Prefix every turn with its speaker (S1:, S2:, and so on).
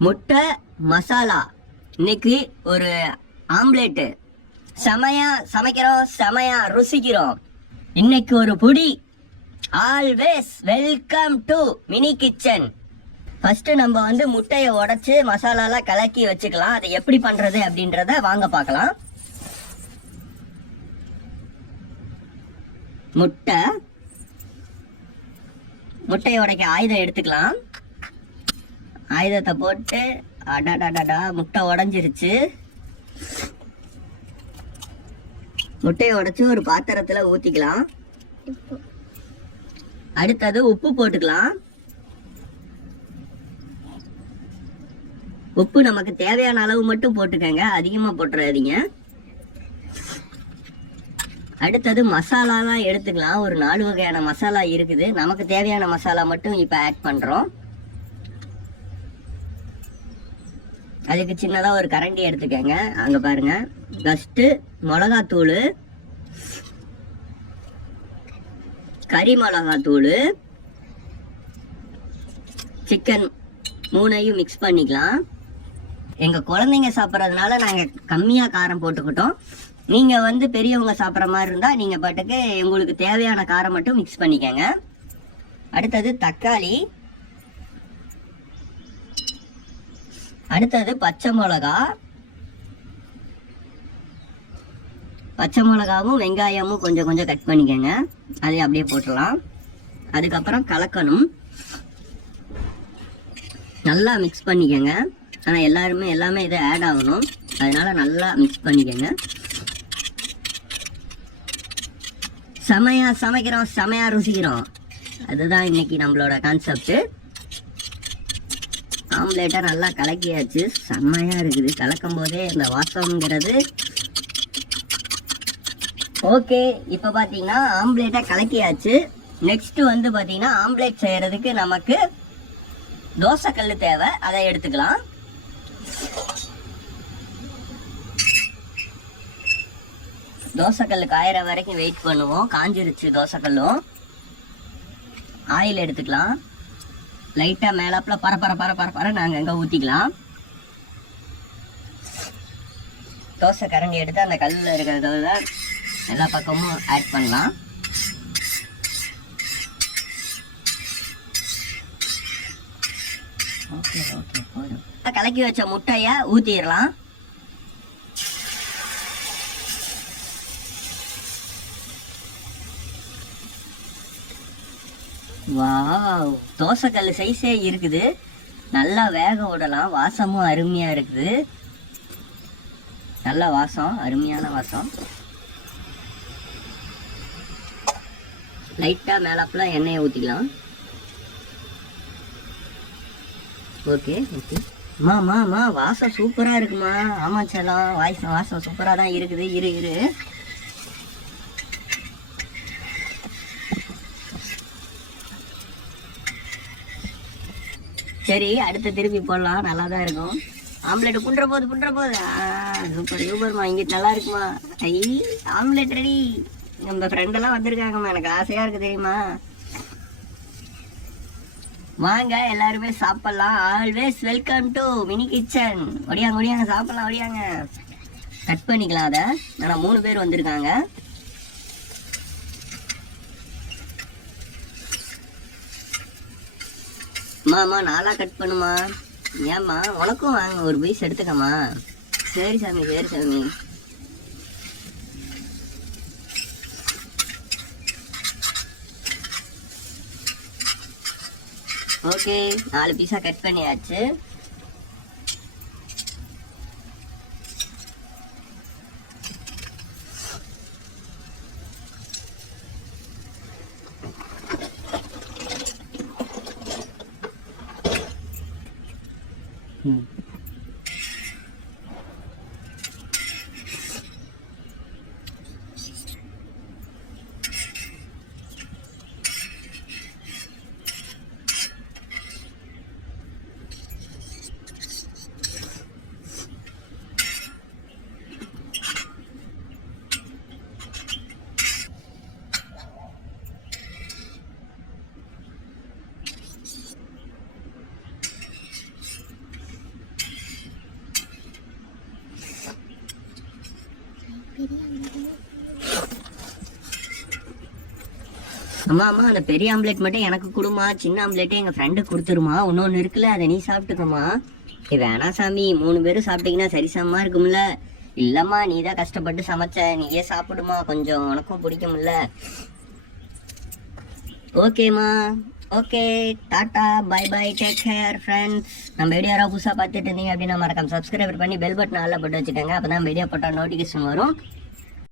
S1: முட்டை மசாலா. இன்னைக்கு ஒரு ஆம்லேட்டு. செமையா சமைக்கிறோம் செமையா ருசிக்கிறோம். இன்னைக்கு ஒரு புடி. Always welcome to mini kitchen first நம்ம வந்து முட்டையை உடைச்சு மசாலாலாம் கலக்கி வச்சுக்கலாம். அதை எப்படி பண்றது அப்படின்றத வாங்க பார்க்கலாம். முட்டை. முட்டையை உடைக்க ஆயுதம் எடுத்துக்கலாம். ஆயுதத்தை போட்டு அடாடாடாடா முட்டை உடஞ்சிருச்சு. முட்டையை உடச்சி ஒரு பாத்திரத்தில் ஊற்றிக்கலாம் அடுத்தது உப்பு போட்டுக்கலாம். உப்பு நமக்கு தேவையான அளவு மட்டும் போட்டுக்கங்க அதிகமாக போட்டுறாதீங்க. அடுத்தது மசாலாலாம் எடுத்துக்கலாம். ஒரு நாலு வகையான மசாலா இருக்குது. நமக்கு தேவையான மசாலா மட்டும் இப்போ ஆட் பண்ணுறோம் அதுக்கு சின்னதாக ஒரு கரண்டி எடுத்துக்கங்க. அங்கே பாருங்க. ஃபஸ்ட்டு மிளகாத்தூள். கறி மிளகாத்தூள். சிக்கன் மூணையும் மிக்ஸ் பண்ணிக்கலாம். எங்கள் குழந்தைங்க சாப்பிட்றதுனால நாங்கள் கம்மியாக காரம் போட்டுக்கிட்டோம். நீங்கள் வந்து பெரியவங்க சாப்பிட்ற மாதிரி இருந்தால் நீங்கள் பாட்டுக்கு உங்களுக்கு தேவையான காரம் மட்டும் மிக்ஸ் பண்ணிக்கங்க. அடுத்தது தக்காளி. அடுத்தது பச்சை மிளகா. பச்சை மிளகாவும் வெங்காயமும் கொஞ்சம் கொஞ்சம் கட் பண்ணிக்கோங்க. அதை அப்படியே போட்டுடலாம். அதுக்கப்புறம் கலக்கணும். நல்லா மிக்ஸ் பண்ணிக்கோங்க. ஆனால் எல்லாருமே எல்லாமே இது ஆட் ஆகணும். அதனால் நல்லா மிக்ஸ் பண்ணிக்கோங்க. செமையாக சமைக்கிறோம் செமையா ருசிக்கிறோம். அதுதான் இன்னைக்கு நம்மளோட கான்செப்ட்டு ஆம்லேட்டை நல்லா கலக்கியாச்சு. செம்மையா இருக்குது. கலக்கும் போதே இந்த வாசம்ங்கிறது. ஓகே இப்போ பார்த்தீங்கன்னா ஆம்லேட்டை கலக்கியாச்சு. நெக்ஸ்ட்டு வந்து பார்த்தீங்கன்னா ஆம்லேட் செய்யறதுக்கு நமக்கு தோசைக்கல் தேவை. அதை எடுத்துக்கலாம். தோசைக்கல் காயிற வரைக்கும் வெயிட் பண்ணுவோம். காஞ்சிருச்சு தோசைக்கல்லும். ஆயில் எடுத்துக்கலாம். லைட்டாக மேலாப்புல பர பர பர பர பர நாங்க அங்க தோசை கரண்டி எடுத்து அந்த கல்லில் இருக்கிறத எல்லா பக்கமும் ஆட் பண்ணலாம். ஓகே ஓகே போதும். கலக்கி வச்ச முட்டையை ஊற்றிடலாம் வாவ் தோசைக்கல் சைஸே இருக்குது. நல்லா வேக விடலாம். வாசமும் அருமையா இருக்குது. நல்ல வாசம் அருமையான வாசம். லைட்டா மேலாப்புல எண்ணெயை ஊத்திக்கலாம். Okay okay. அம்மா மா வாசம் சூப்பரா இருக்குமா? ஆமா செல்லம் வாசம் வாசம் சூப்பரா தான் இருக்குது. இரு இரு. சரி அடுத்து திருப்பி போடலாம். நல்லா தான் இருக்கும். ஆம்லெட் குன்ற போது குன்ற போது. சூப்பர் சூப்பர்மா இங்கே நல்லா இருக்குமா? ஐ ஆம்லெட் ரெடி நம்ம ஃப்ரெண்டெல்லாம் வந்திருக்காங்கம்மா. எனக்கு ஆசையாக இருக்குது தெரியுமா? வாங்க எல்லாருமே சாப்பிடலாம். Always welcome to mini kitchen ஒடியாங்க ஒடியாங்க சாப்பிடலாம் ஒடியாங்க. கட் பண்ணிக்கலாம் அதை. ஆனால் மூணு பேர் வந்திருக்காங்க. மாமா அம்மா கட் பண்ணுமா? ஏம்மா உனக்கும் வாங்க ஒரு பீஸ் எடுத்துக்கம்மா. சரி சாமி சரி சாமி. ஓகே நாலு பீஸாக கட் பண்ணியாச்சு. 嗯。அம்மா அம்மா அந்த பெரிய ஆம்லேட் மட்டும் எனக்கு கொடுமா சின்ன ஆம்லேட்டே எங்கள் ஃப்ரெண்டு கொடுத்துருமா இன்னொன்று இருக்குல்ல அதை நீ சாப்பிட்டுக்கம்மா. இது வேணா சாமி. மூணு பேரும் சாப்பிட்டீங்கன்னா சரி சரிசமமாக இருக்கும்ல. இல்லைம்மா நீ தான் கஷ்டப்பட்டு சமைச்ச. நீயே சாப்பிடுமா. கொஞ்சம் உனக்கும் பிடிக்கும்ல. ஓகேம்மா. Okay tata bye bye take care friends நம்ம வீடியோ யாராவது புதுசாக பார்த்துட்டு இருந்தீங்க அப்படின்னா மறக்காம சப்ஸ்கிரைபர் பண்ணி பெல் பட்டன் நல்லா போட்டு வச்சுக்கோங்க. அப்போ தான் வீடியோ போட்டால் நோட்டிஃபிகேஷன் வரும்.